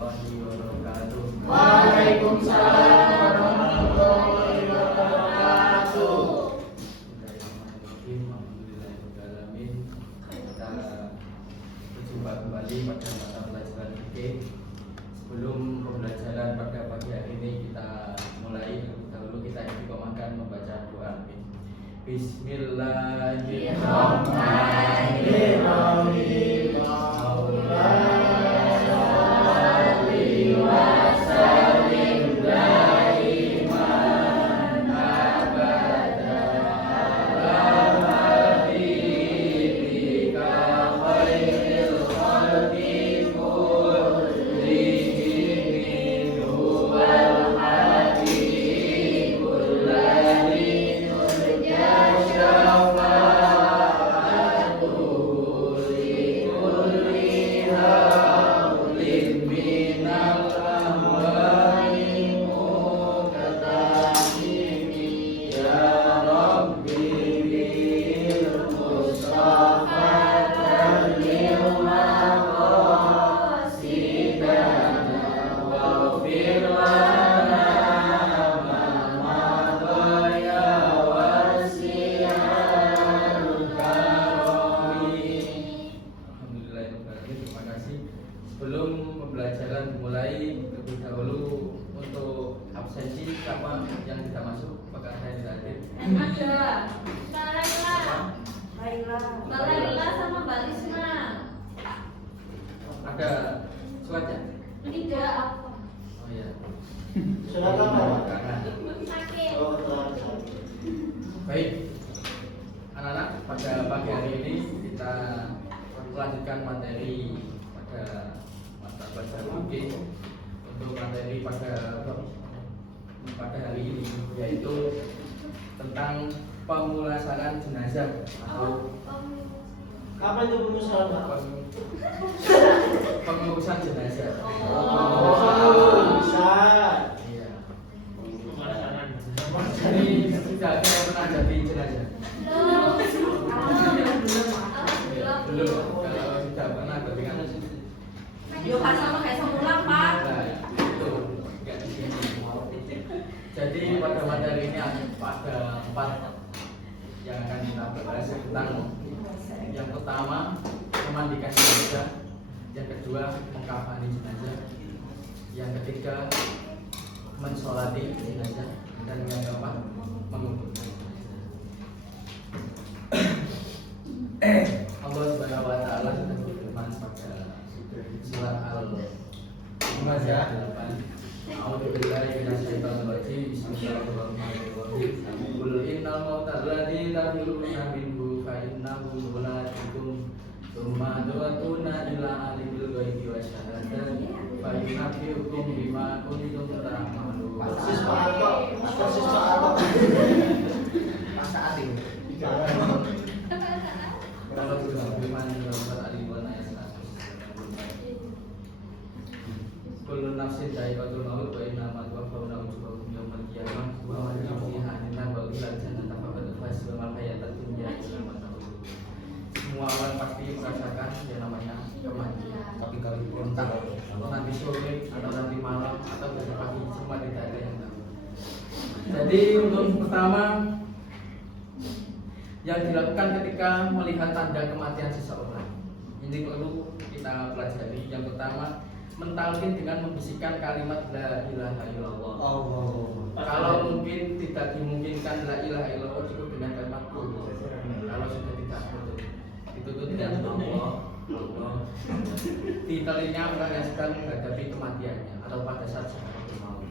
warahmatullahi wabarakatuh. Waalaikumsalam warahmatullahi wabarakatuh. Bismillahirrahmanirrahim. Alhamdulillahirrahmanirrahim. Kita berjumpa kembali pada mata pelajaran fikih. Sebelum pembelajaran pada pagi hari ini kita mulai, dahulu kita istiqomahkan membaca doa. Bismillahirrahmanirrahim. Sebelum pembelajaran dimulai, lebih dahulu untuk absensi siapa yang tidak masuk, apakah saya tidak hadir? Ada Mbak Laila sama Mbak Lisna. Ada suratnya? Tidak apa. Oh iya. Surat apa? Sakit. Baik, anak-anak, pada pagi hari ini kita melanjutkan materi pada mata pelajaran fikih. Untuk materi pada hari ini yaitu tentang pemulasaran jenazah atau Apa itu pengusahaan, Pak? pengurusan jenazah. Bisa. Iya. Jadi sudah ada yang pernah jadi jenazah? Belum. Kalau sudah pernah berarti kan Yo sama kayak semulang, Pak. nah, itu nggak di sini. Jadi pada materi ini ada 4 yang akan kita bahas tentang yang pertama memandikan jenazah, yang kedua mengkafani jenazah, yang ketiga mensolati jenazah, dan yang keempat menguburkan jenazah. Allah Subhanahu wa taala sudah berfirman pada surat Al-Ma'idah 8. A'udzu billahi minasyaitonir rajim. Bismillahirrahmanirrahim. Qul innal mauta alladzi tafirruna minhu fa innahu mulaqikum tsumma turaduna ila alimil ghaibi wasyahadati fa yunabbi'ukum bima kuntum ta'malun. Persis Pak Arto. Persis Pak Arto. Saat ini kalau sudah beriman dalam surat Al-Imran ayat 100. Kullu nafsin dha'iqatul maut wa innamal tuwaffawna ujurakum yaumal qiyamah wa man yu'tiha anil wa ilal jannati faqad faz wa mal hayatud dunya illa mata'ul. Semua orang pasti merasakan yang namanya kematian. Tapi kalau entah nanti sore atau nanti malam atau besok pagi, semua tidak ada yang tahu. Jadi untuk pertama yang dilakukan ketika melihat tanda kematian seseorang, ini perlu kita pelajari. Yang pertama, mentalkin dengan membisikkan kalimat la ilaha illallah. Kalau mungkin tidak dimungkinkan la ilaha illallah, cukup dengan kalimat qul. Kalau sudah tidak betul, ditutup dengan Allah di telinga orang yang sedang menghadapi kematiannya atau pada saat sakaratul maut.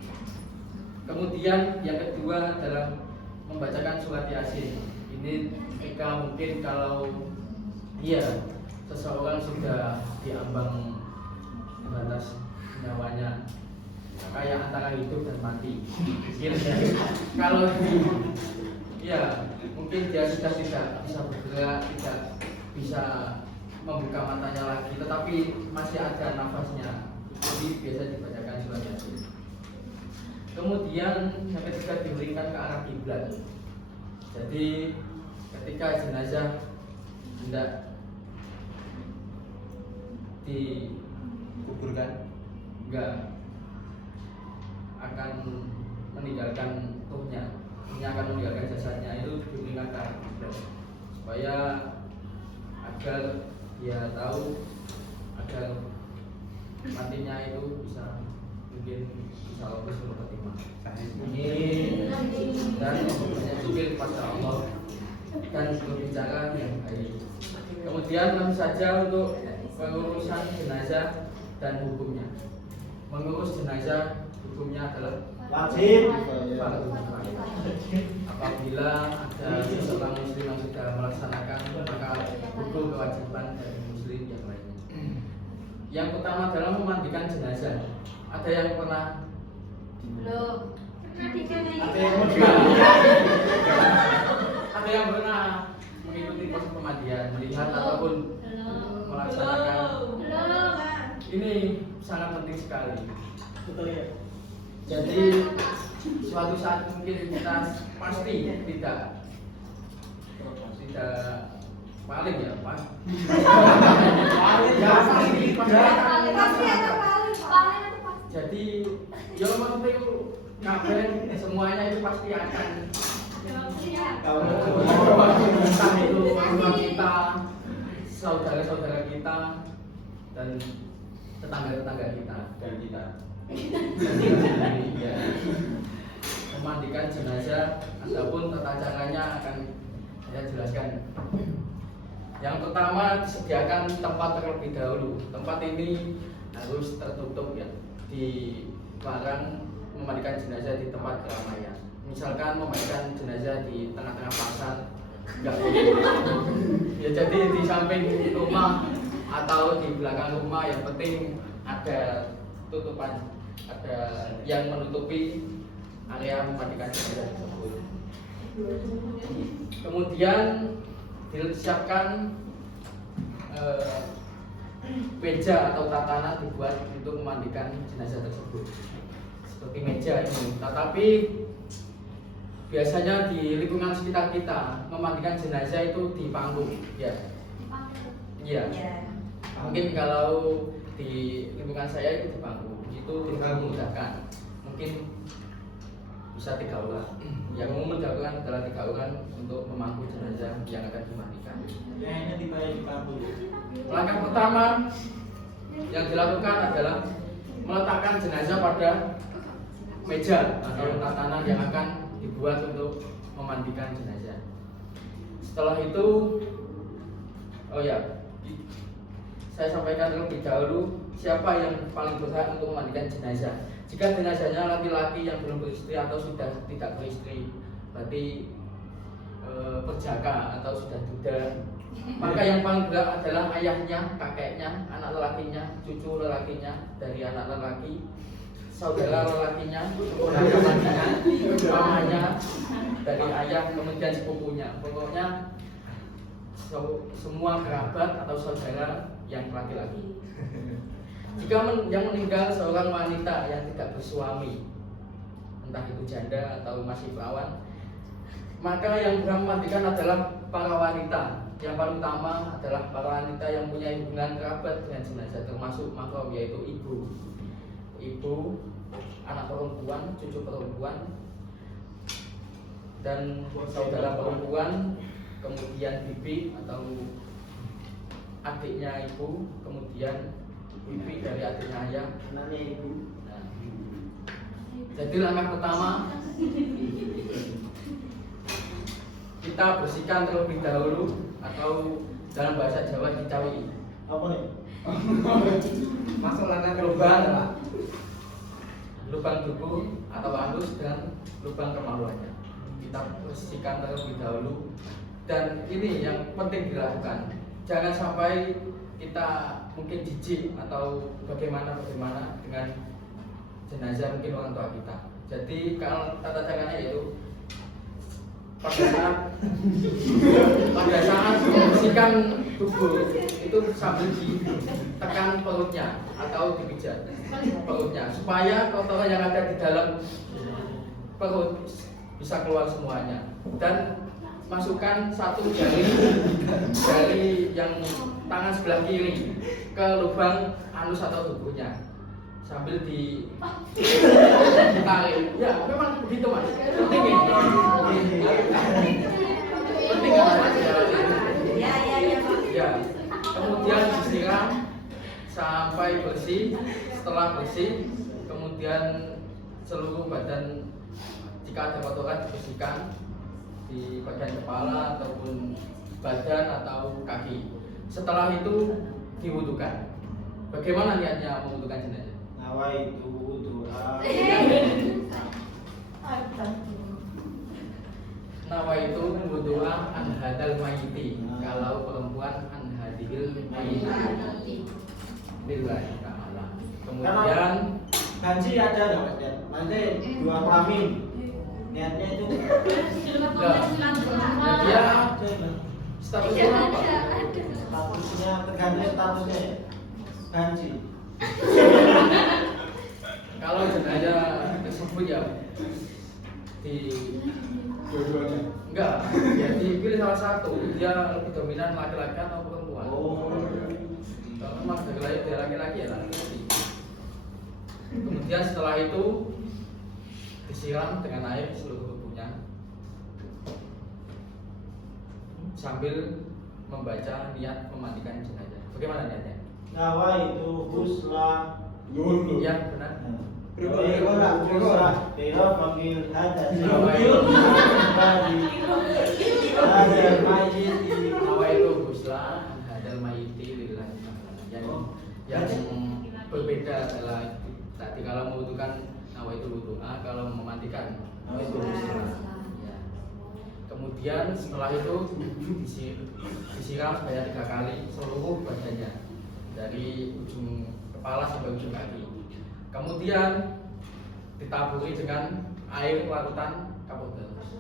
Kemudian yang kedua adalah membacakan surat Yasin. Ini ketika mungkin kalau seseorang sudah diambang batas nyawanya, kayak antara hidup dan mati. Kalau mungkin dia sudah tidak bisa bergerak, tidak bisa membuka matanya lagi, tetapi masih ada nafasnya. Jadi biasa dibacakan surat Yasin. Kemudian yang ketiga diberikan ke arah kiblat. Jadi ketika jenazah hendak dikuburkan, enggak akan meninggalkan tubuhnya, akan meninggalkan jasadnya, itu diperingatkan supaya agar dia tahu, agar matinya itu bisa mungkin bisa Allah SWT terima. Dan banyak zikir kepada Allah dan berbicara yang baik. Kemudian tentu saja untuk pengurusan jenazah dan hukumnya. Mengurus jenazah hukumnya adalah Wajib. Apabila ada seorang muslim yang sudah melaksanakan, maka hukum kewajiban dari muslim yang lainnya. Yang pertama adalah memandikan jenazah. Ada yang pernah? Belum. Pernah dikenai. Ada yang pernah mengikuti proses pemandian, melihat ataupun melaksanakan? Belum. Ini sangat penting sekali. Betul ya. Jadi suatu saat mungkin kita pasti tidak paling ya Pak. Pasti ada paling. Jadi ya maksudnya itu kabeh semuanya itu pasti akan entah itu rumah kita, saudara-saudara kita dan tetangga-tetangga kita dan kita. Ya. Memandikan jenazah ataupun tata caranya akan saya jelaskan. Yang pertama, disediakan tempat terlebih dahulu. Tempat ini harus tertutup ya. Dilarang memandikan jenazah di tempat keramaian. Misalkan memandikan jenazah di tengah-tengah pasar, enggak boleh. Ya jadi di samping rumah atau di belakang rumah, yang penting ada tutupan, ada yang menutupi area memandikan jenazah tersebut. Kemudian disiapkan meja atau tatanan dibuat untuk memandikan jenazah tersebut, seperti meja ini. Tetapi biasanya di lingkungan sekitar kita memandikan jenazah itu di panggung, ya. Iya. Mungkin kalau di lingkungan saya itu di panggung, itu lebih memudahkan. Mungkin bisa 3 orang. Yang umum dilakukan adalah 3 orang untuk memangku jenazah yang akan dimandikan. Ya ini dibayar di kampung. Langkah pertama yang dilakukan adalah meletakkan jenazah pada meja atau tatanan yang akan dibuat untuk memandikan jenazah. Setelah itu, oh ya, saya sampaikan terlebih dahulu siapa yang paling berhak untuk memandikan jenazah. Jika jenazahnya laki-laki yang belum beristri atau sudah tidak beristri, berarti perjaka atau sudah duda, maka yang paling berat adalah ayahnya, kakeknya, anak lelakinya, cucu lelakinya dari anak lelaki, saudara lelakinya, mamanya dari ayah, kemudian sepupunya. Pokoknya semua kerabat atau saudara yang laki-laki. Jika yang meninggal seorang wanita yang tidak bersuami, entah itu janda atau masih perawan, maka yang berhak memandikan adalah para wanita. Yang paling utama adalah para wanita yang punya hubungan kerabat dengan jenazah, termasuk mahram, yaitu ibu, anak perempuan, cucu perempuan, dan saudara perempuan, kemudian bibi atau adiknya ibu, kemudian bibi dari adiknya ayah, Anaknya ibu. nah, jadi langkah pertama kita bersihkan terlebih dahulu, atau dalam bahasa Jawa dicawi. Apa nih? Masalah lubang tubuh atau anus dan lubang kemaluannya kita bersihkan terlebih dahulu. Dan ini yang penting dilakukan. Jangan sampai kita mungkin jijik atau bagaimana dengan jenazah mungkin orang tua kita. Jadi kalau tata caranya yaitu pada saat membersihkan tubuh itu sambil ditekan perutnya atau dipijat perutnya supaya kotoran yang ada di dalam perut bisa keluar semuanya, dan masukkan satu jari yang tangan sebelah kiri ke lubang anus atau tubuhnya sambil ditarik. Ya, memang begitu mas. Penting ya. Penting kan mas? Ya. Ya. Kemudian disiram sampai bersih. Setelah bersih, kemudian seluruh badan jika ada kotoran dibersihkan di bagian kepala ataupun badan atau kaki. Setelah itu diwudukan. Bagaimana niatnya memwudukan jenazah? Nawaitu doa. Nawaitu wudu'a an hadal mayyiti. Kalau perempuan an hadil mayyiti. Lillahi ta'ala. Kemudian Ganji ada nggak mas? Nanti dua kelamin. Niatnya itu. nah dia statusnya apa? Statusnya tergantung statusnya ya. Ganji. Kalau jenazah tersebut ya di Dua-duanya. enggak, ya dipilih salah satu. Dia lebih dominan laki-laki atau perempuan. Oh. Kalau memang dari laki-laki ya laki-laki. Kemudian setelah itu disiram dengan air seluruh tubuhnya sambil membaca niat memandikan jenazah. Bagaimana niatnya? Nawaitu husla. Dulu. Ya benar. Bela panggil hadas. Nawaitu Hadal mayyiti. Nawaitu husla hadal mayyiti lillahi ta'ala. Yang berbeda adalah tadi kalau membutuhkan nawaitu wudu'a, kalau memandikan nawaitu husla. Ya. Kemudian setelah itu disiram sebanyak 3 kali seluruh badannya dari ujung kepala sampai ujung kaki. Kemudian ditaburi dengan air larutan kapur barus.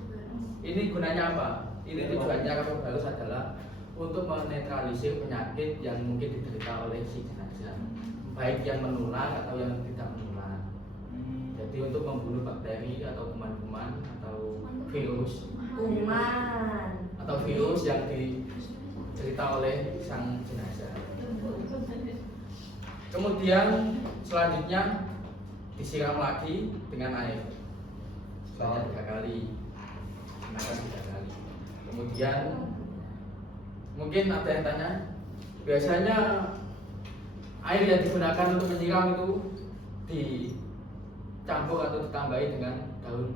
Ini gunanya apa? Ini tujuannya kapur barus adalah untuk menetralisir penyakit yang mungkin diderita oleh si jenazah, baik yang menular atau yang tidak menular. Jadi untuk membunuh bakteri atau kuman-kuman atau virus yang diderita oleh sang jenazah. Kemudian selanjutnya disiram lagi dengan air sebanyak 3 kali. Kemudian mungkin ada yang tanya, biasanya air yang digunakan untuk menyiram itu dicampur atau ditambahi dengan daun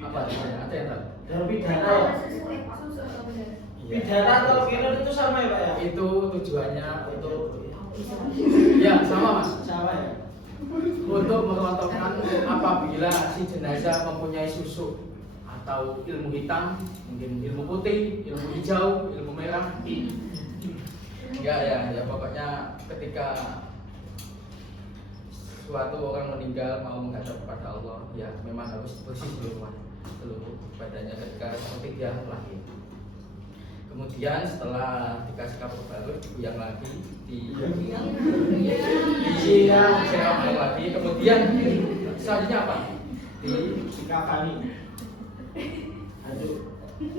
apa namanya? Ada yang tahu? Daun pidana ya. Pidana atau kirun itu sama ya Pak ya? Itu tujuannya untuk ya sama mas, Sama ya. untuk merontokkan apabila si jenazah mempunyai susuk atau ilmu hitam, mungkin ilmu putih, ilmu hijau, ilmu merah. Ya pokoknya ketika suatu orang meninggal mau menghadap kepada Allah, ya memang harus bersih seluruh badannya ketika seperti dia lahir. Kemudian setelah dikasih kapur barus, dikuyang lagi, disiram air lagi. Kemudian selanjutnya apa? Dikafani.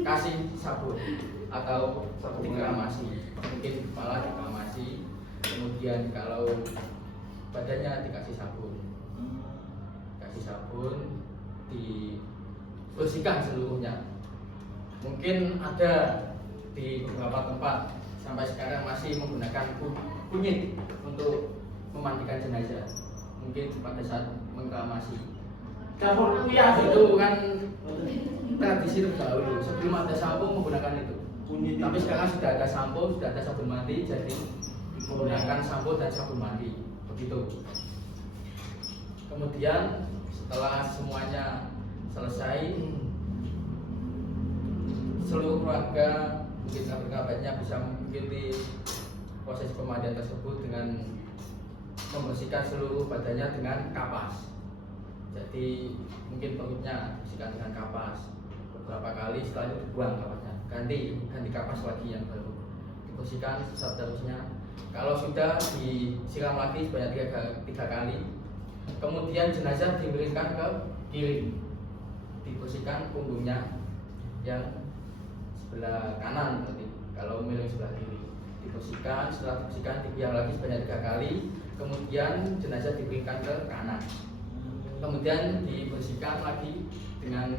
Kasih sabun atau seperti keramasi, mungkin kepala dikeramasi, kemudian kalau badannya dikasih sabun, dibersihkan seluruhnya. Mungkin ada di beberapa tempat sampai sekarang masih menggunakan kunyit untuk memandikan jenazah, mungkin pada saat mengkeramasi. Campur Ya itu kan tradisi terdahulu, sebelum ada sampo menggunakan itu. Tapi sekarang sudah ada sampo, sudah ada sabun mandi, jadi menggunakan sampo dan sabun mandi, begitu. Kemudian setelah semuanya selesai, seluruh keluarga mungkin kerabatnya bisa mengikuti proses pemandian tersebut dengan membersihkan seluruh badannya dengan kapas. Jadi mungkin perutnya bersihkan dengan kapas beberapa kali, setelah itu dibuang kapasnya, ganti kapas lagi yang baru, dibersihkan seterusnya. Kalau sudah disiram lagi sebanyak 3 kali, kemudian jenazah diberikan ke kiri, dibersihkan punggungnya yang sebelah kanan, berarti kalau miring sebelah kiri dibersihkan. Setelah dibersihkan dibiang lagi sebanyak 3 kali, kemudian jenazah diberikan ke kanan, kemudian dibersihkan lagi dengan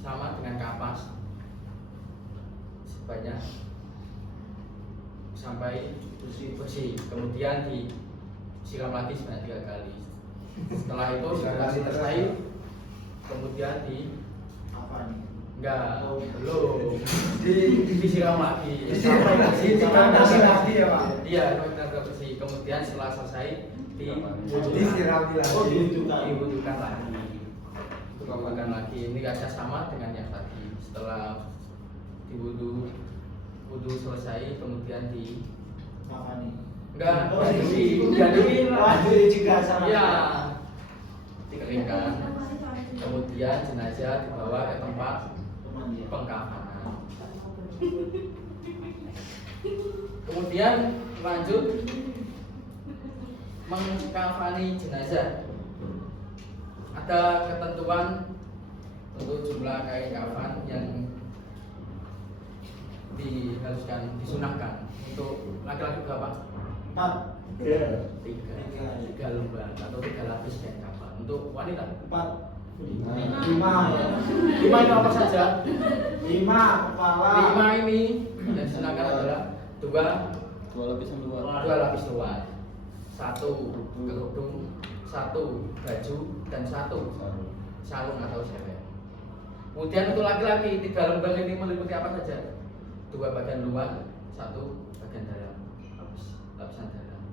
sama dengan kapas sebanyak sampai bersih, kemudian disiram lagi sebanyak 3 kali. Setelah itu sudah selesai, kemudian Apa nih? enggak, belum disiram lagi Disiram lagi, dikandasi lagi ya, Pak? Iya, benar bersih. Kemudian setelah selesai Disirami lagi. Oh, diwudukan lagi. Ini aja sama dengan yang tadi. Setelah wudu selesai, kemudian Apa nih? enggak Oh, diaduin lah. Waduh, juga sama. Iya, dikeringkan. Kemudian jenazah dibawa ke tempat pengkafanan. Kemudian lanjut mengkafani jenazah. Ada ketentuan untuk jumlah kain kafan yang disunahkan. Untuk laki-laki berapa? 4. 3 lembar atau 3 lapis kain kafan. Untuk wanita 4. 5. 5 itu apa saja? 5 kepala. 5 ini yang disunahkan adalah 2 lapisan luar. 2 lapis luar, 1 kerudung, 1 baju, dan 1 sarung atau sewek. Kemudian untuk laki-laki 3 lembar ini meliputi apa saja? 2 bagian luar, 1 bagian dalam, lapisan dalam.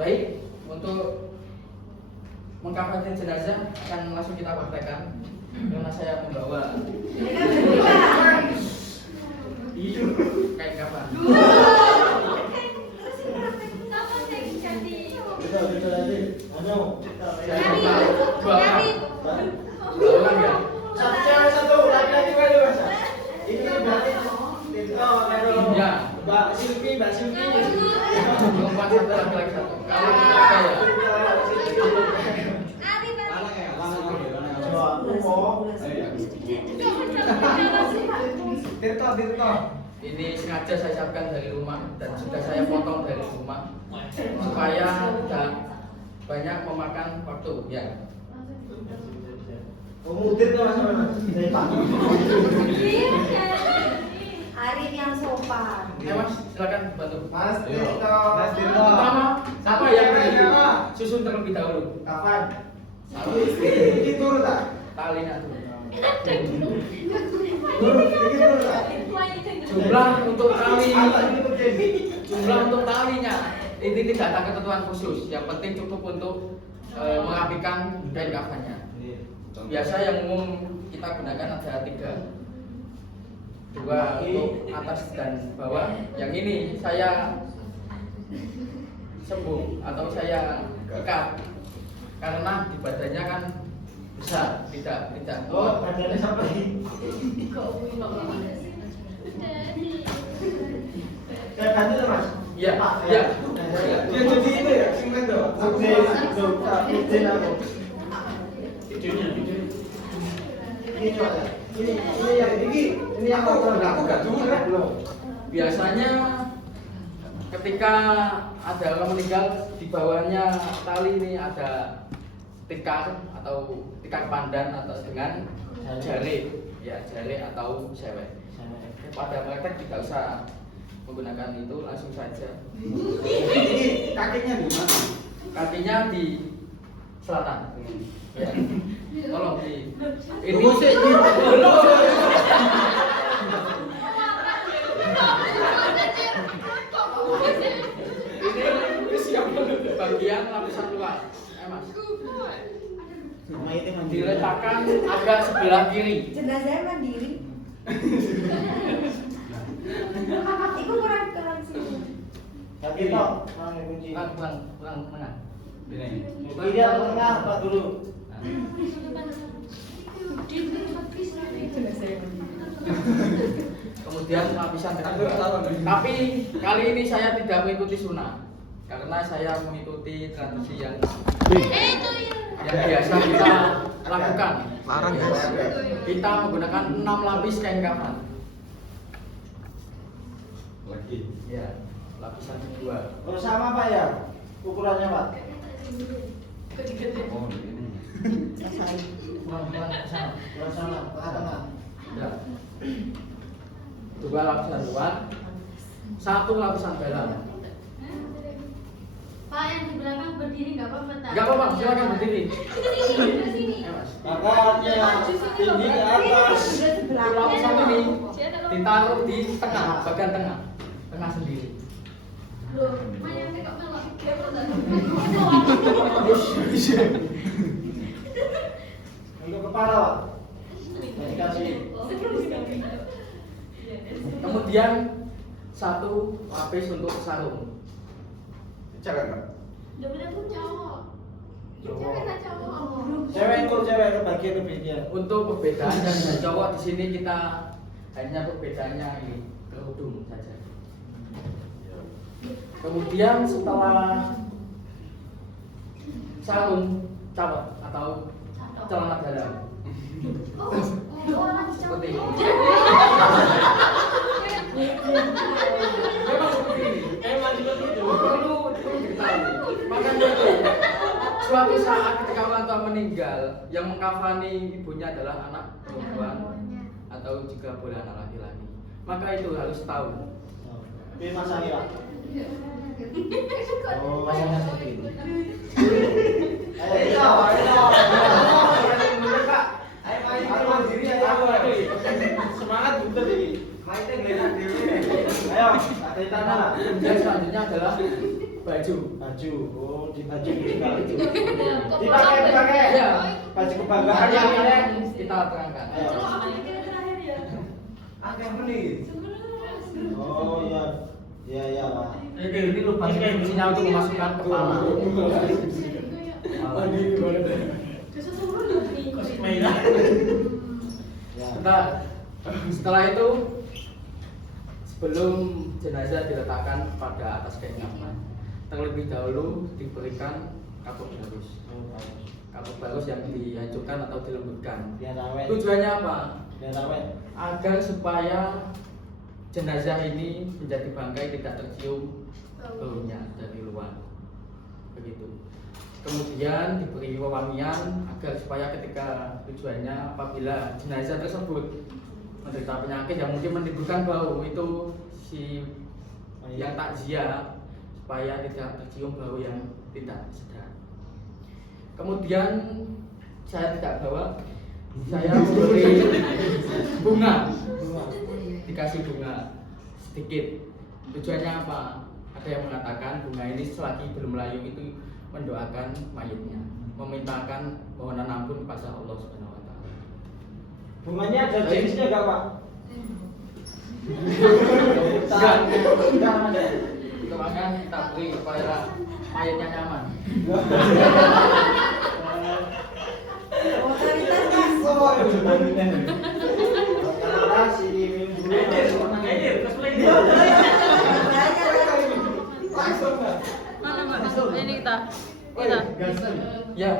Baik, untuk mengkafani jenazah akan langsung kita praktekkan karena saya membawa kain kafan. Terus ini apa kayak ganti? Betul aja. Anu. Ulang ya. Satu laki-laki kali Mas. Ini berarti Tito karo Ya. Mbak Silvi. Perempuan 1, laki-laki 1. Kalau kita ya. Ari Tirto. Ini sengaja saya siapkan dari rumah dan sudah saya potong dari rumah supaya tidak banyak memakan waktu ya. Mudir tuh Mas. Dari Pak. Ari yang sopan. Mas, silakan bantu. Mas Tirto. Pertama, apa yang disusun terlebih dahulu? Kapan? Ini turun tak? Talinya dulu. Turun tak? Jumlah untuk tali, Apa ini terjadi? jumlah untuk talinya ini tidak ada ketentuan khusus. Yang penting cukup untuk merapikan kain kafannya. Biasa yang umum kita gunakan ada 3, 2 untuk atas dan bawah. Yang ini saya sembung atau saya ikat karena di badannya kan besar, tidak. Oh, badannya sampai. Saya bantu tuh Mas. Iya, Pak. iya. Dia jadi itu ya, singkat tuh. Mukjin aku. Ini coba. Ini yang aku gak dulu belum. Biasanya ketika ada orang meninggal di bawahnya tali ini ada tikar atau tikar pandan atau dengan jari, ya jari atau sewek. Pada praktek tidak usah menggunakan itu, langsung saja. Ini kakinya di mana? Kakinya di selatan. Ya. Tolong di ini bagian lapisan luar. Mas. Diletakkan agak sebelah kiri. Jenazahnya mandiri. Iku kurang sih. Kaki tok, mana kunci? Kurang tengah. Kiri atau tengah, Pak dulu. Kemudian lapisan kedua. Tapi kali ini saya tidak mengikuti sunnah karena saya mengikuti tradisi yang biasa kita lakukan. Larang, Ya, kita menggunakan 6 lapis kain kafan. Lagi. Ya, lapisan kedua. Oh, sama Pak ya? Ukurannya Pak? Oh, ini. Pelan-pelan ke sana. Ukuran sama, tengah-tengah. Ya. Dua lapisan luar, satu lapisan dalam. Pak yang di belakang berdiri nggak apa-apa tak? Enggak apa-apa, silakan berdiri. Sini. Ayo, Mas. Makanya tinggi ke atas. Itu lapisan ini ditaruh di tengah, bagian tengah. Tengah sendiri. Loh, mana yang kok melok? Untuk kepala Pak. Dikasih. Kemudian satu lapis untuk sarung. Jangan, Pak. Udah bener tuh cowok. Cewek tak cowok. Cewek itu cewek itu bagian lebihnya. Untuk perbedaan dan cowok di sini kita hanya perbedaannya ini kerudung saja. Kemudian setelah sarung cawat atau celana dalam seperti ini. Memang seperti ini. Emang seperti itu. Perlu diketahui. Makanya itu suatu saat ketika orang tua meninggal, yang mengkafani ibunya adalah anak perempuan atau jika boleh anak laki-laki. Maka itu harus tahu. Ini masanya Pak. Oh, Masanya seperti ini. Ayo, Pak. Ayo, mandiri aja. Semangat betul ini. Mainnya gelenak diri. Ayo, ada tanah lah. Kemudian selanjutnya adalah baju. Baju. Oh, di baju juga. Dipakai. Ya, Baju kebanggaan yang yang ini ini. kita terangkan. Ayo. Terakhir ya. Angkat menit. Oh iya. Iya iya Pak. Ini lubang fungsinya untuk memasukkan kepala. Ya. Setelah itu sebelum jenazah diletakkan pada atas kain kafan, terlebih dahulu diberikan kapur barus. Kapur barus yang dihancurkan atau dilembutkan. Biar awet. Tujuannya apa? Biar awet. Agar supaya jenazah ini menjadi bangkai tidak tercium baunya dari luar. Begitu. Kemudian diberi wewangian agar supaya ketika tujuannya apabila jenazah tersebut menderita penyakit yang mungkin menimbulkan bau, itu si yang takziah supaya tidak tercium bau yang tidak sedap. Kemudian saya tidak bawa, saya memberi bunga, dikasih bunga sedikit. Tujuannya apa? Ada yang mengatakan bunga ini selagi belum layu itu mendoakan mayitnya, memintakan permohonan ampun kepada Allah Subhanahu wa taala. Bunganya ada jenisnya enggak Pak? Enggak ada. Itu makanya kita beri supaya mayitnya nyaman. Otoritas Mas. Karena si minum dulu. Langsung Pak. Mana Mas? Ini kita. Ya.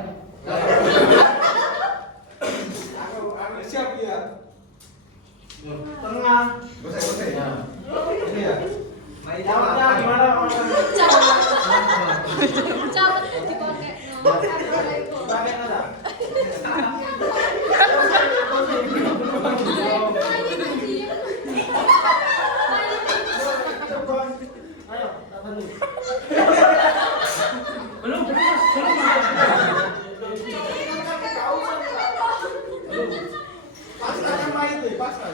Aku siap ya. Tengah. Gosek-gosek. Ya. Ini ya. Jawabnya gimana? Cawat dipakai. Pakai nada. Ayo, tak perlu. Belum. Pasta kan main tuh, pasta.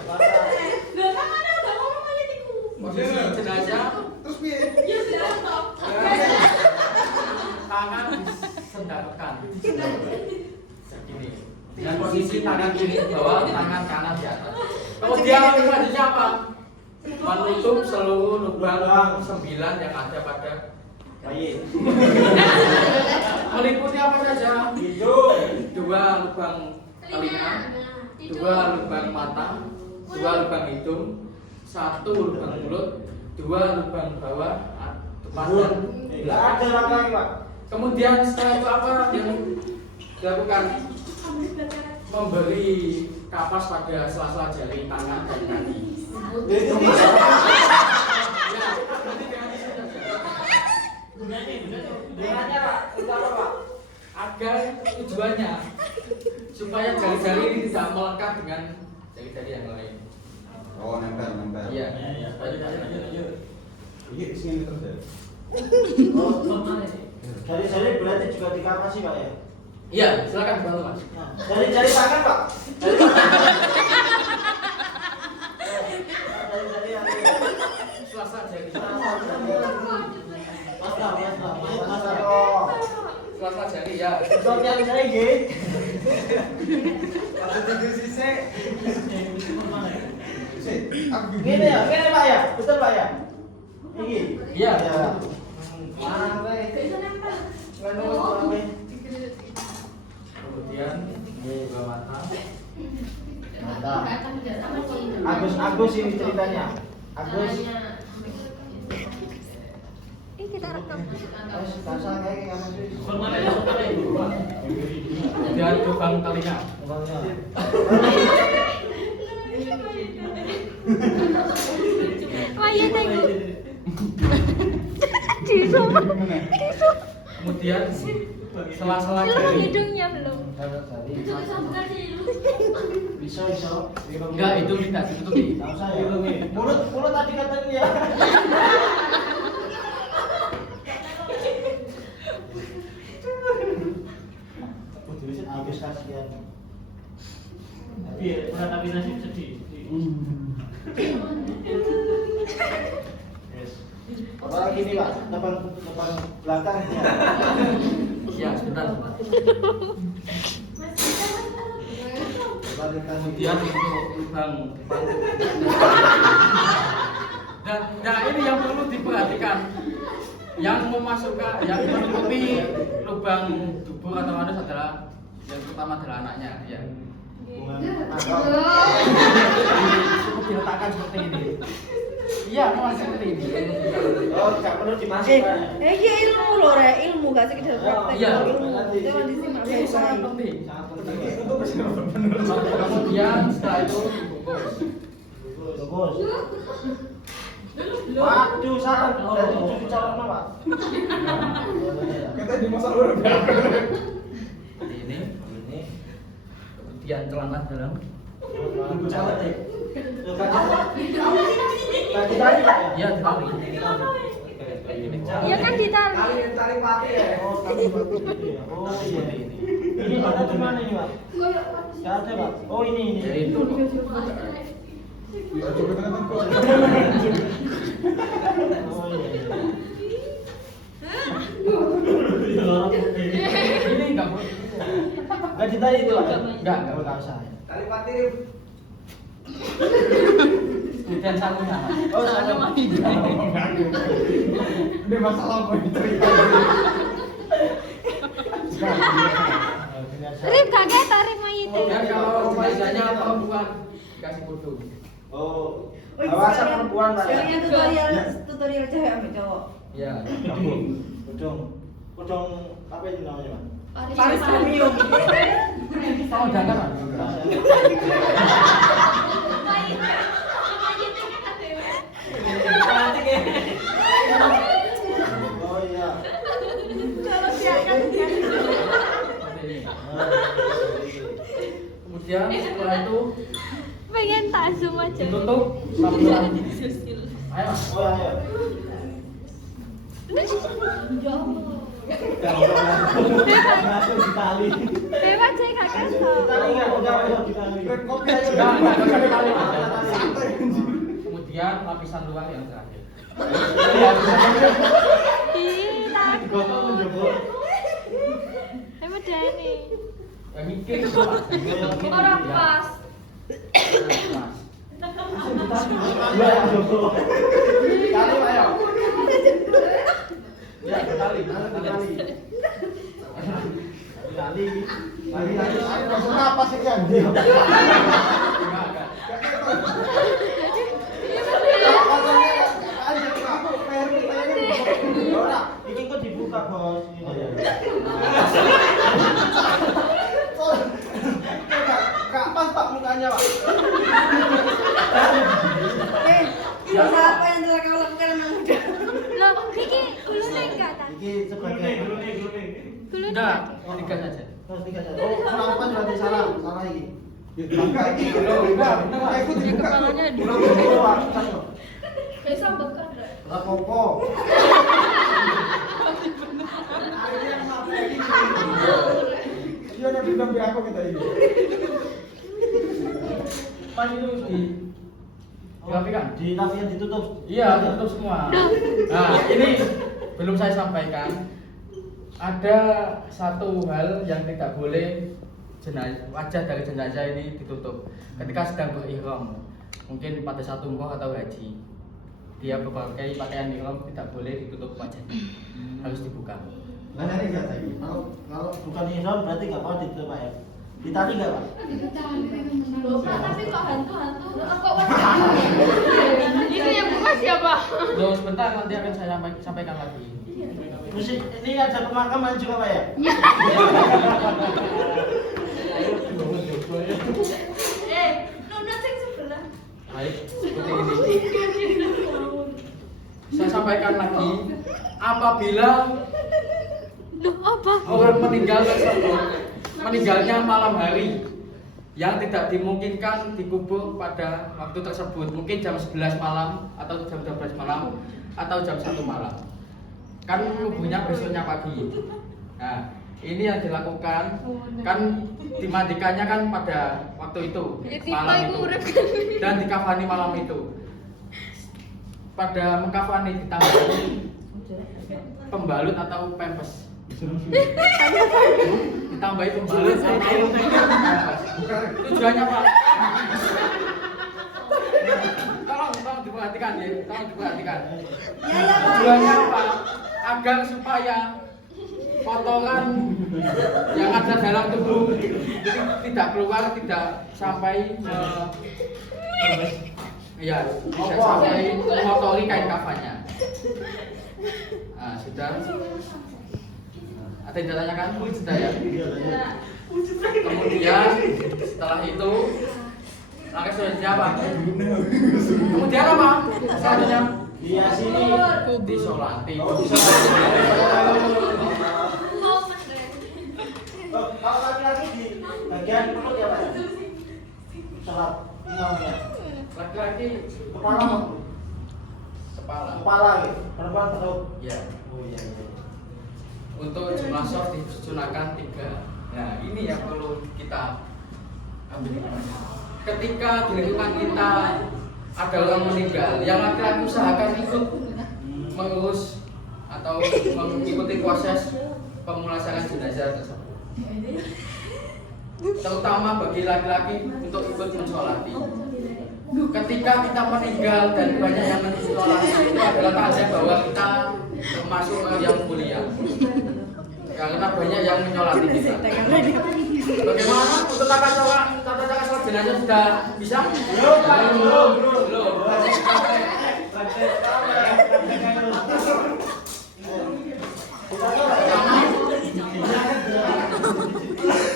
Loh, kan mana udah ngomong aja niku. Posisi jenazah Terus piye? Ya sudah stop. tangan disendapkan. Segini. Dengan posisi tangan kiri di bawah, tangan kanan di atas. Kemudian selanjutnya apa? Menutup seluruh lubang 9 yang ada pada Baik. meliputi apa saja? Hidung. 2 lubang telinga, 2 lubang mata, 2 lubang hidung, 1 lubang mulut, 2 lubang bawah, depan dan Enggak ada lagi Pak. kemudian setelah itu apa yang dilakukan? Memberi kapas pada sela-sela jari tangan dan kaki. Itu Ya, berarti dengan Gunanya Pak, untuk apa Pak? Agar tujuannya supaya jari-jari ini tidak melekat dengan jari-jari yang lain. Oh, nempel. Iya. Iya, sini terus ya. Jari-jari berarti juga dikapasi Pak ya? Iya, silakan bantu Mas. Jari-jari tangan Pak. Selasa jari. Selasa jari ya. Gini ya, gini Pak ya, betul Pak ya? Ini. Iya. Mana Pak? Bisa nempel. Kemudian dua mata. Mantap. Akan kerjasama sih. Agus ini ceritanya. Agus. Ih, kita rekam. Kasar kayak kamu sih. Kemudian lubang telinga. Wah, iya tengok. Tisu. Kemudian sela-sela Belum jari. hidungnya belum. Itu kesambungan sih. Bisa. Enggak, itu tidak ditutupi. Tahu saya. Mulut tadi katanya ya. Agus kasihan. Tapi nasib sedih. Yes. Apalagi nih Pak, depan belakang ya. Ya, sebentar. Kemudian untuk lubang depan. Dan ini yang perlu diperhatikan. Yang menutupi lubang dubur atau anus adalah yang pertama adalah anaknya, ya. Cukup diletakkan seperti ini. Iya, memang seperti ini. Oh, nggak perlu dimasukkan. Iya ilmu loh, Re. Ilmu gak sekedar praktek. Iya. Ilmu. Jangan disimak Ini sangat baik-baik. penting. Sangat penting. Kemudian setelah itu dibungkus. Bagus. Waduh, saran. Dari cuci calon Pak. Kita di masa lalu udah. Seperti ini. Kemudian celana dalam. Tadi Pak ya? Ya, ditali. Iya kan ditali. Tali mati ya? Oh, tali mati ya. Oh iya. Ini ada di mana ini Pak? Nggak ada Pak. Oh ini. Jadi itu. Ya, coba tangan kok. Oh iya. Ini enggak boleh. Nggak ditali itu Pak? Enggak usah. Tali mati. Kemudian satunya. Oh, sana mati. Ini masalah apa ini cerita? Rip kaget tarik mayit. Dan kalau biasanya perempuan dikasih kudu. Oh, awasan perempuan Pak ya? Sebenarnya tutorial cewek sama cowok. Ya. Kudung apa itu namanya Pak? Paris premium. Tahu jangan Pak? Oh iya. Kalau siakan Seperti ini. Kemudian setelah itu pengen tak zoom aja. ditutup sapuan. Ayo Mas. Oh iya. Masuk di tali. Bebas saya kakak Tali nggak udah di tali. Kopi aja. Enggak usah ditali, Mas. Santai. Kemudian lapisan luar yang terakhir. Ih, takut. Gotong menjebol. Emang Dani. Yang mikir itu Mas. Orang pas. Mas. Dua yang jebol. Tali Pak ya. Ya, tali. Tali. Ayo langsung apa sih kan? Enggak. Ini kok dibuka bos. Kak pas Pak mukanya Pak. Dosa apa yang telah kau lakukan emang udah. Loh, Kiki, ulunya enggak tak? Enggak, 3 saja. Terus 3 saja. Oh, kurang pas berarti salah ini. Enggak ini. Enggak, aku Dia dibuka. kepalanya di. Besok bukan. Rapopo. Dia udah di dalam aku kita ini. Pan itu di dirapikan. Di yang ditutup. Iya, tutup semua. Nah, ini belum saya sampaikan. Ada satu hal yang tidak boleh wajah dari jenazah ini ditutup ketika sedang berihram. Mungkin pada satu umroh atau haji. Dia berbagai pakaian ihram tidak boleh ditutup wajahnya. Harus dibuka. Nah, nyari enggak tadi? Kalau bukan ihram berarti enggak apa ditutup Pak ya. Ditali enggak Pak? Lupa tapi kok hantu-hantu. Kok wajah. Itu yang buka siapa? Loh, sebentar nanti akan saya sampaikan lagi. Terus ini ada pemakaman juga Pak ya? Nona sing sebelah. Baik, seperti ini. Saya sampaikan lagi, apabila Duh, apa? orang meninggal tersebut meninggalnya malam hari yang tidak dimungkinkan dikubur pada waktu tersebut, mungkin jam 11 malam atau jam 12 malam atau jam 1 malam, kan kuburnya besoknya pagi. Nah, ini yang dilakukan kan dimandikannya kan pada waktu itu malam itu dan dikafani malam itu. Pada mengkafani ditambahi pembalut atau pempes. Ditambahi pembalut atau pempes. Tujuannya Pak. Tolong diperhatikan ya, tolong diperhatikan. Tujuannya apa? Agar supaya kotoran yang ada dalam tubuh tidak keluar, tidak sampai ya, bisa sampai mengotori kain kafannya. Nah, sudah. Ada yang ditanyakan? Sudah ya. Kemudian setelah itu langkah selanjutnya apa? Kemudian apa? Selanjutnya Dia sini. disolati. Kalau laki-laki di bagian perut ya Pak? Salat imamnya. Laki-laki Kepala Pak? kepala. Kepala gitu. Perempuan perut. Ya. Oh iya iya. Untuk jumlah soft disunahkan 3. Nah, ini yang perlu kita ambil hikmahnya. Ketika di lingkungan kita ada orang meninggal, yang laki-laki usahakan ikut mengurus atau mengikuti proses pemulasaran jenazah tersebut. Terutama bagi laki-laki untuk ikut mensolati. Ketika kita meninggal dan banyak yang mensolati, itu adalah tanda bahwa kita termasuk orang yang mulia. Karena banyak yang menyolati kita. Bagaimana untuk tata cara sholat jenazah sudah bisa? Belum.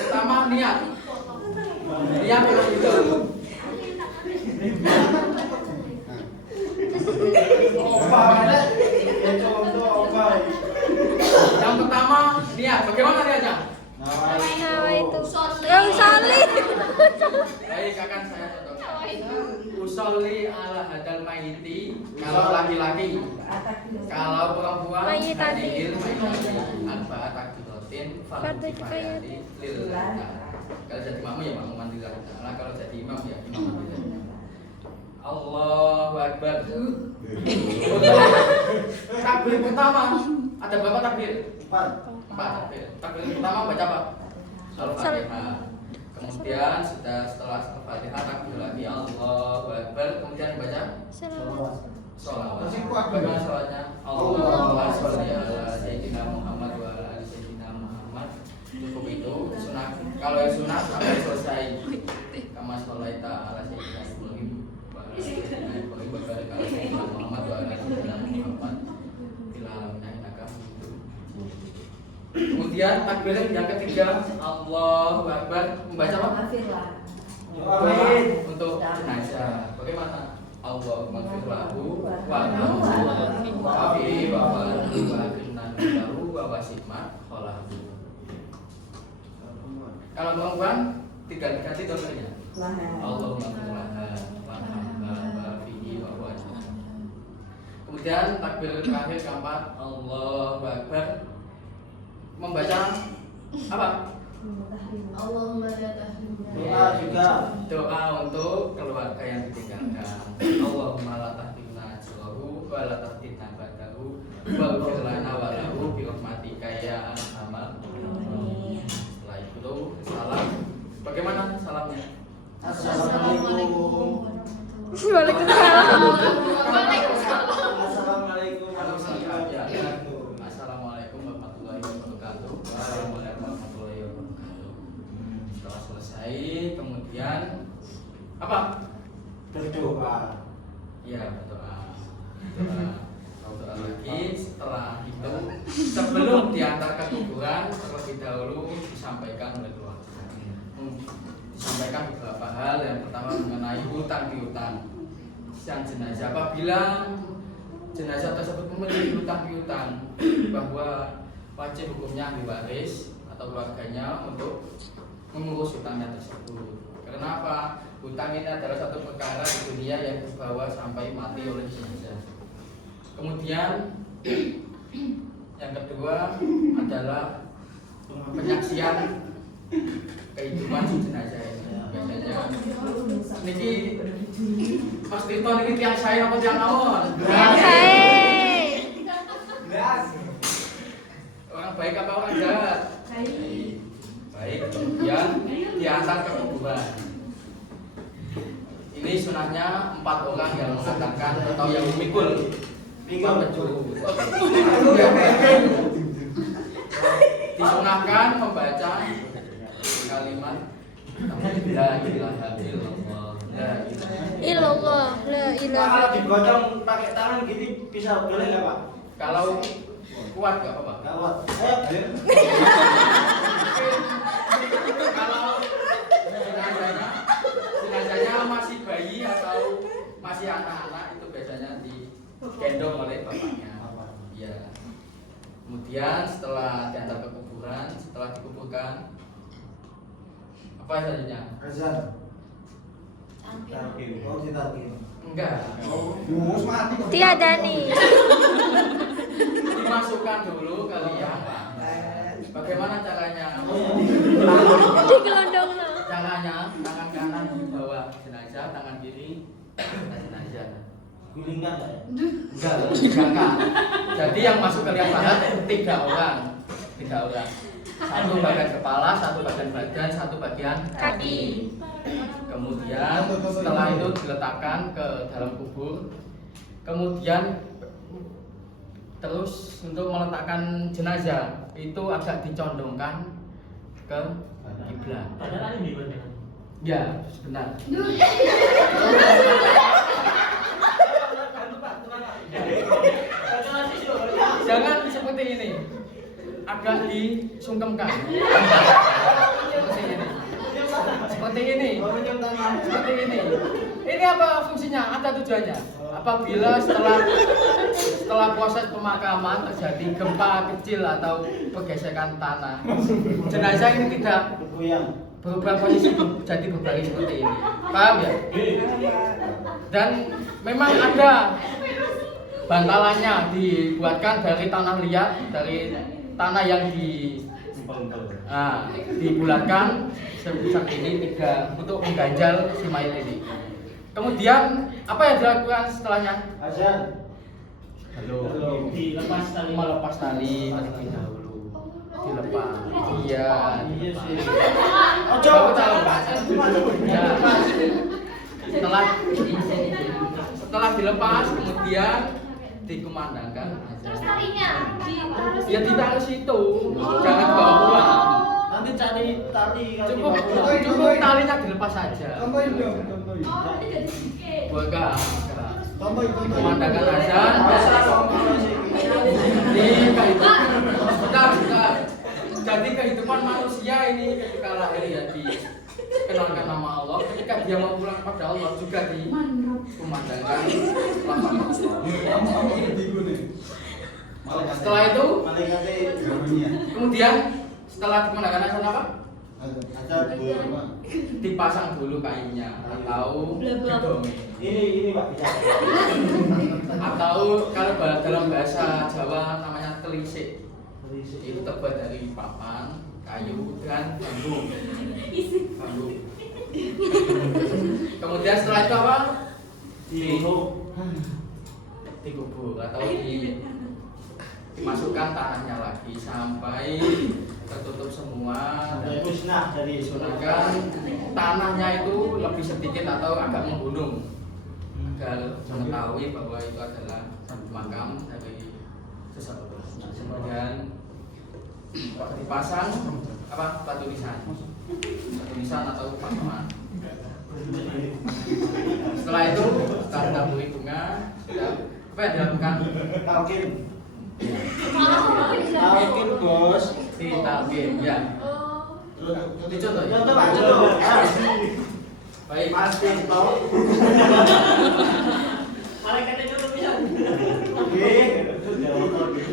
Pertama niat. Niat terlebih dahulu. Yang pertama niat. Bagaimana niatnya? Nah, itu. Yang salih. Baik, akan saya contohkan. Usolli ala hadal maiti kalau laki-laki. Kalau perempuan Mayitati. hadil maitati arba'at takbiratin Fardu kifayah. lillah. Kalau jadi makmum ya makmuman lillah ta'ala, kalau jadi imam ya imam lillah. Allahu Akbar. Takbir pertama ada berapa takbir? 4 takbir. Takbir pertama baca apa? Al-Fatihah. Kemudian setelah Al-Fatihah takbir lagi Allahu Akbar. Kemudian baca sholawat. Bagaimana sholawatnya? Allahumma sholli ala sayyidina Muhammad wa ala ali sayyidina Muhammad. Cukup itu sunah. Kalau yang sunah sampai selesai. Kama sholaita ala sayyidina Ibrahim wa ala ali sayyidina Ibrahim wa barik ala sayyidina Muhammad wa ala ali sayyidina Muhammad. Fil alamin innaka Hamidum. Kemudian takbir yang ketiga Allahu Akbar, membaca apa? Amin. Untuk jenazah. Bagaimana? Allahumma ighfir lahu warhamhu wa'afihi wa'fu anhu wa akrimna nuzulahu wa wasi' madkhalahu. Kalau perempuan tinggal diganti domirnya. Allahumma firlaha wa fihi wa wajah. Kemudian takbir terakhir keempat, Allahu Akbar. Membaca apa? Allahumma la tahrimna. Doa juga. Doa untuk keluarga yang ditinggalkan. Allahumma la tahrimna ajrahu wa la tahrimna ba'dahu wa ighfir lana wa lahu bi rahmatika ya arhamar rahimin. Setelah itu salam. Bagaimana salamnya? Assalamualaikum. Waalaikumsalam. Assalamualaikum warahmatullahi wabarakatuh. Assalamualaikum warahmatullahi wabarakatuh. Waalaikumsalam warahmatullahi wabarakatuh. Setelah selesai, kemudian apa? Berdoa. Iya, berdoa. Berdoa lagi. Setelah itu, sebelum diantar ke kuburan, terlebih dahulu disampaikan oleh keluarga. Disampaikan beberapa hal. Yang pertama mengenai hutang piutang yang jenazah. Apabila jenazah tersebut memiliki hutang piutang, bahwa wajib hukumnya ahli waris atau keluarganya untuk mengurus hutangnya tersebut. Karena apa? Hutang ini adalah satu perkara di dunia yang dibawa sampai mati oleh jenazah. Kemudian yang kedua adalah penyaksian kehidupan si jenazah ini. Biasanya niki Mas Tito niki tiang saya apa tiang awon? Hai. Orang baik apa orang jahat? Baik. Kemudian diantar ke kuburan. Ini sunahnya 4 orang yang mengatakan atau yang memikul. Disunahkan membaca kalimat la ilaha illallah. Ilallah, la Pak, kalau ilaha. digotong pakai tangan gini bisa boleh nggak Pak? Kalau kuat gak apa-apa. Nggak kuat. Ayo. Kalau jenazahnya masih bayi atau masih anak-anak itu biasanya digendong oleh bapaknya. Ya. Kemudian setelah diantar ke kuburan, setelah dikuburkan, apa selanjutnya? Azan. Tarkim. Oh, ditarkim. Enggak. Mus mati kok. Tiadani. Dimasukkan dulu ke liang. Bagaimana caranya? Digelondong no. Caranya tangan kanan di bawah jenazah, tangan kiri atas jenazah. Gulingan nggak ya? Enggak. Jadi yang masuk ke liang lahat 3 orang. 3 orang. Satu bagian kepala, satu bagian badan, satu bagian Kaki. Kemudian setelah itu diletakkan ke dalam kubur. Kemudian terus untuk meletakkan jenazah itu agak dicondongkan ke kiblat. Padahal ini di Ya, sebentar. Jangan seperti ini. Agak disungkemkan. Seperti ini. Seperti ini. Ini apa fungsinya? Ada tujuannya. Apabila setelah proses pemakaman terjadi gempa kecil atau pergesekan tanah, jenazah ini tidak berubah posisi jadi berbaring seperti ini. Paham ya? Dan memang ada bantalannya dibuatkan dari tanah liat, dari tanah yang dibulatkan sebesar ini 3 untuk mengganjal si mayat ini. Kemudian apa yang dilakukan setelahnya? Azan. Dilepas tali. Melepas tali terlebih dahulu. Dilepas. Iya. Ya. Setelah dilepas kemudian dikumandangkan Terus talinya ditaruh ya ditaruh situ, jangan bawa pulang. Nanti cari tali kalau Cukup dibawa pulang. cukup talinya dilepas saja. Contohin dong, contohin. Oh, nanti jadi sedikit. Bukan. Contohin. Kumandangkan azan. Bentar. Jadi kehidupan manusia ini ketika lahir ya dikenalkan nama Allah. Ketika dia mau pulang pada Allah juga dikumandangkan lafaz Allah. Setelah itu kemudian setelah dikumandangkan azan apa? Ada dipasang dulu kayunya atau gedonge. Ini Pak bisa. Atau kalau dalam bahasa Jawa namanya telisik. Itu terbuat dari papan, kayu dan bambu. Bambu. Kemudian setelah itu apa? Dikubur atau dimasukkan tanahnya lagi sampai tertutup semua dan Musnah dari disunahkan tanahnya itu lebih sedikit atau agak menggunung agar mengetahui bahwa itu adalah makam dari seseorang. Kemudian dipasang apa batu nisan atau paman. Setelah itu setelah ditaburi bunga apa yang dilakukan? Talqin. Talqin bos. Ditalqin ya. Dicontoh ya. Contoh Pak, contoh. Baik. Pasti toh. Malaikat itu tuh bisa. Oke, itu jawab lagi.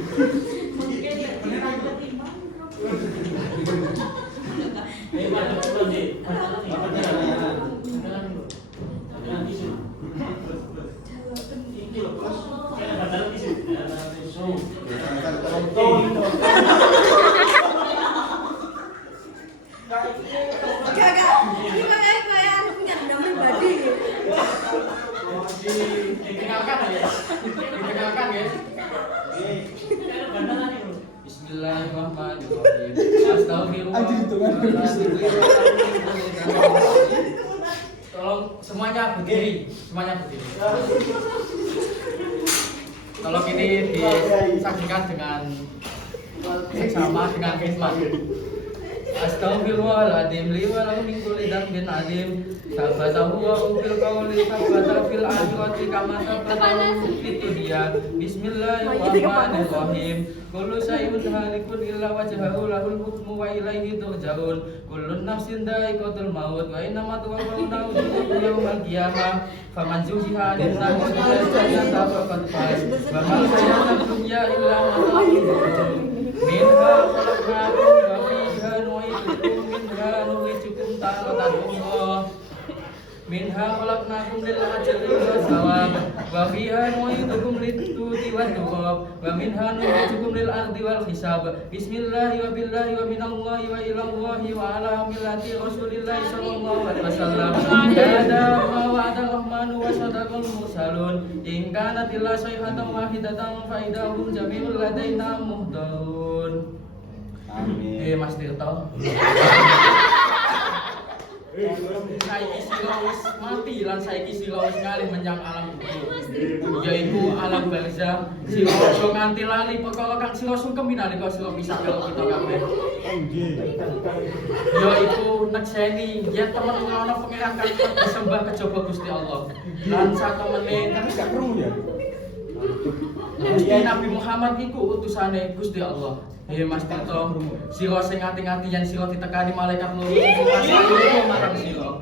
Dikenalkan ya. Dikenalkan ya. Bismillahirrahmanirrahim. Astagfirullahaladzim. Tolong semuanya berdiri, semuanya berdiri. Tolong ini disaksikan dengan seksama dengan khidmat. Astaghfirullahaladzim li wa lahu min kulli dhanbin adzim. Sabatahu wa fil qawli sabata fil akhirati kama sabata fid dunya. Bismillahirrahmanirrahim. Kullu shay'in halikun illa wajhahu lahul hukmu wa ilaihi turja'un. Kullu nafsin dha'iqatul maut wa innama tuwaffawna ujurakum yawmal qiyamah. Faman zuhziha 'anil nar wa udkhila jannata faqad faz. Wa mal hayatud dunya illa mata'ul ghurur. Minha khalaqnakum wa fiha nu'idukum minha nukhrijukum taratan ukhra. Minha khalaqnakum lil ajali wa thawab wa fiha nu'idukum lit-tuti wad-dukhab wa minha nukhrijukum lil ardi wal hisab. Bismillahi wa billahi wa minallahi wa ilallahi wa ala millati Rasulillahi sallallahu alaihi wasallam. Hada ma wa'ada rahmanu wa sadaqal mursalun. In kanat illa sayhatan wahidatan fa idahum jami'un ladaina muhdharun. Amin. Mas Tirto. Saiki sira wis mati lan saiki sira wis ngalih menyang alam kubur, yaiku alam barzah. Sira aja nganti lali perkara kang sira sungkem nalika sira pisah karo kita kabeh. Yaiku nekseni yen temen ana pangeran kang disembah kejaba Gusti Allah. Lan satemene Tapi gak perlu ya. Gusti Nabi Muhammad iku utusane Gusti Allah. Mas Tirto, sira sing ngati-ngati yen sira ditekani malaikat loro pasane marang sira.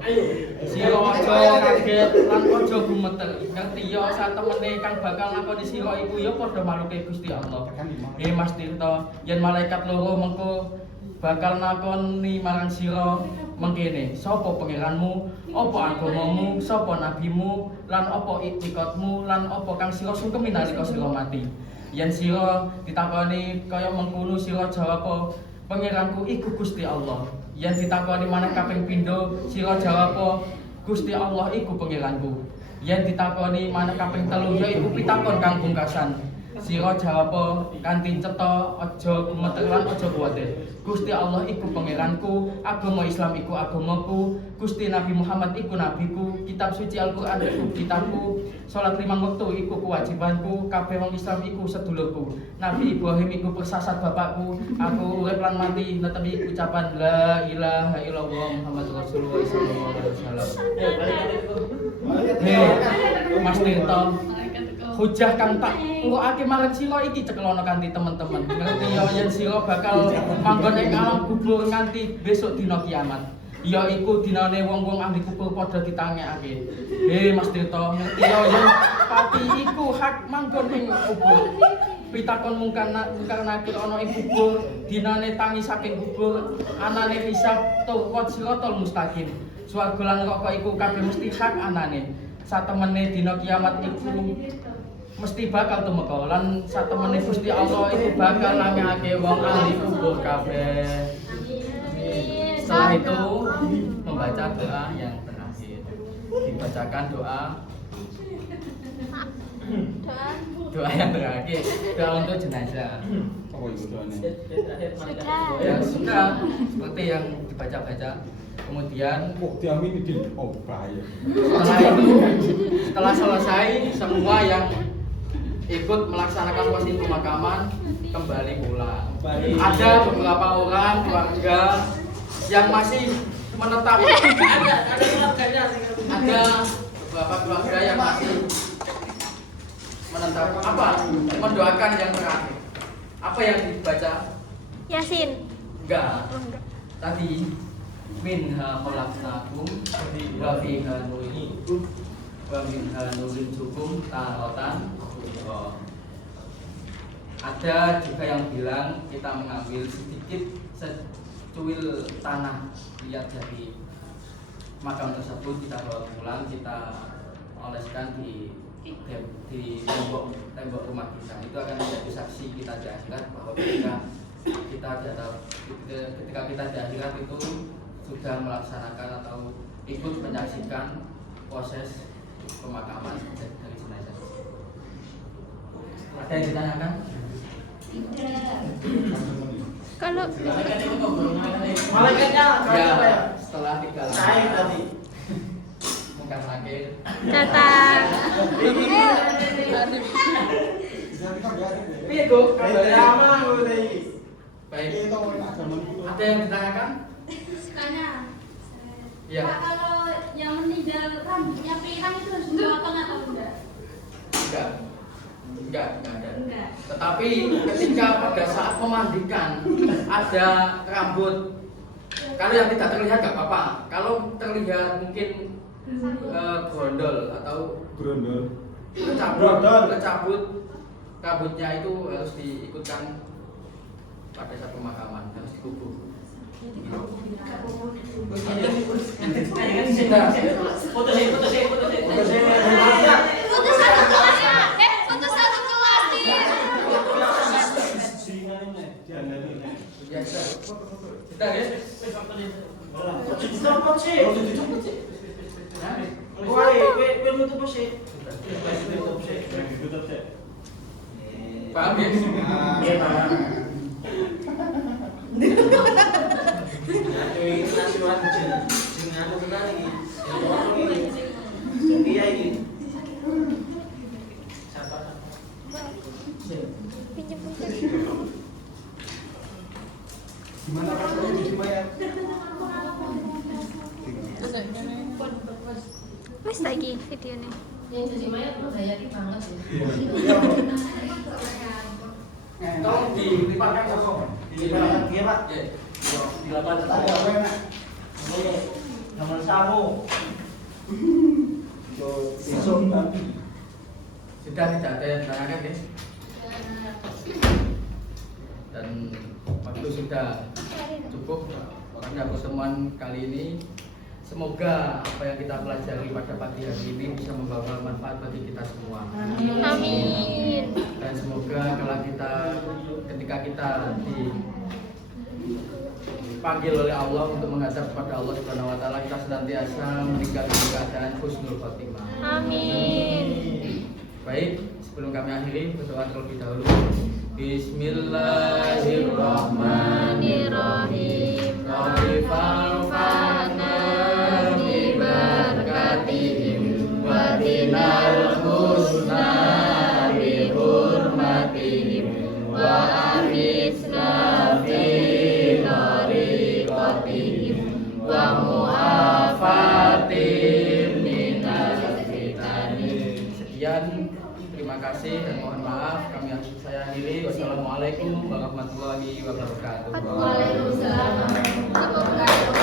Sira aja kaget lan aja gumeter. Ngerti ya satemene kang bakal lakoni sira iku ya padha maluke Gusti Allah. Mas Tirto, yen malaikat loro mengko bakal nakoni marang sira mengkene, sapa pangeranmu, apa agamamu, sapa nabimu, lan apa itikadmu, lan apa kang sira sungkemi nalika sira mati. Yen sira ditakoni kaya mengkono sira jawab, pangeranku iku Gusti Allah. Yen ditakoni maneh kaping pindho, sira jawab, Gusti Allah iku pangeranku. Yen ditakoni maneh kaping telu ya iku pitakon kang pungkasan. Sira jawab kanthi cetha, aja gumeter lan aja kuwatir. Gusti Allah iku pangeranku, agama Islam iku agamaku, Gusti Nabi Muhammad iku nabiku, kitab suci Al-Qur'an iku kitabku, salat 5 wektu iku kewajibanku, kabeh wong Islam iku sedulurku. Nabi Ibrahim iku persasat bapakku, aku urip lan mati netepi ucapan la ilaha illallah Muhammadur Rasulullah sallallahu alaihi wasallam. Mas Tirto, hujah kang tak ngokake marang sira iki cekelono kanthi teman-teman. Ngerti ya yen sira bakal manggon ing alam kubur nganti besok dina kiamat. Ya iku dinane wong-wong ahli kubur padha ditangekake. Mas Tirta, ngerti ya pati iku hak manggon ing kubur. Pitakon mungkar nakir ana ing kubur, dinane tangi saking kubur, anane hisab tuwat siratal mustaqim. Swarga lan neraka iku kabeh mesti hak anane. Satemene dina kiamat iku mesti bakal tumeka lan satemene Gusti Allah iku bakal nangekake wong ahli kubur kabeh. Setelah itu membaca doa yang terakhir. Dibacakan doa yang terakhir, doa untuk jenazah. Oh itu doanya. Ya sudah seperti yang dibaca-baca. Kemudian Diamin di bahaya. setelah selesai semua yang ikut melaksanakan prosesi pemakaman kembali pulang. Ada beberapa orang keluarga yang masih menetap. Ada beberapa keluarga yang masih menetap. Apa? Mendoakan yang terakhir. Apa yang dibaca? Yasin. Enggak. Oh, enggak. Tadi minha khalaqnakum wa fiha nu'idukum wa minha nukhrijukum taratan ukhra. Ada juga yang bilang kita mengambil sedikit secuil tanah lihat dari makam tersebut, kita bawa pulang, kita oleskan di tembok rumah kita. Itu akan menjadi saksi kita di akhirat bahwa ketika kita di akhirat itu sudah melaksanakan atau ikut menyaksikan proses pemakaman dari jenazah. Ada yang ditanyakan? Kalau Malaikatnya Ya, apa ya? setelah 3 Naik tadi. mungkar nakir. datang. Bisa kita biar. Piye, Go? Lama gue tadi. Baik. Itu enak zaman itu. Ada yang ditanyakan? Tanya. Iya. Pak, kalau yang meninggal rambutnya pirang itu harus dipotong atau enggak? Enggak ada. Enggak. Tetapi ketika pada saat memandikan ada rambut, kalau yang tidak terlihat nggak apa-apa. Kalau terlihat mungkin gondol atau Grondol. lecabut, rambutnya itu harus diikutkan pada saat pemakaman, harus dikubur. Foto sih. Foto satu kelas ya. Foto satu kelas nih. Ya sudah ya. Dicopot sih. Kowe nutup sih. Tutup sih. Paham ya? Iya, Pak. Ini nasiwan dengan anu kenal iki. Iya iki. Pinjam pinjam. Gimana rasanya jadi mayat? Wes lagi videonya. Yang jadi mayat tuh gayanya banget ya. Tolong dilipatkan kosong. Iya, Pak. Ya. Dilapan Ada apa enak? Nomor samu. Besok nanti. Sudah tidak ada yang ditanyakan ya? Dan waktu sudah cukup pada pertemuan kali ini. Semoga apa yang kita pelajari pada pagi hari ini bisa membawa manfaat bagi kita semua. Amin. Dan semoga ketika kita dipanggil oleh Allah untuk menghadap kepada Allah Subhanahu wa taala, kita senantiasa meninggal dalam keadaan husnul khotimah. Amin. Baik, sebelum kami akhiri berdoa terlebih dahulu. Bismillahirrahmanirrahim. Rabbi farfa'na bi barakatihim wa dinal husna bi hurmatihim wa arisna fi tariqatihim wa mu'afatim minal fitani. Sekian, terima kasih dan mohon maaf saya akhiri. Wassalamualaikum warahmatullahi wabarakatuh. Waalaikumsalam warahmatullahi wabarakatuh.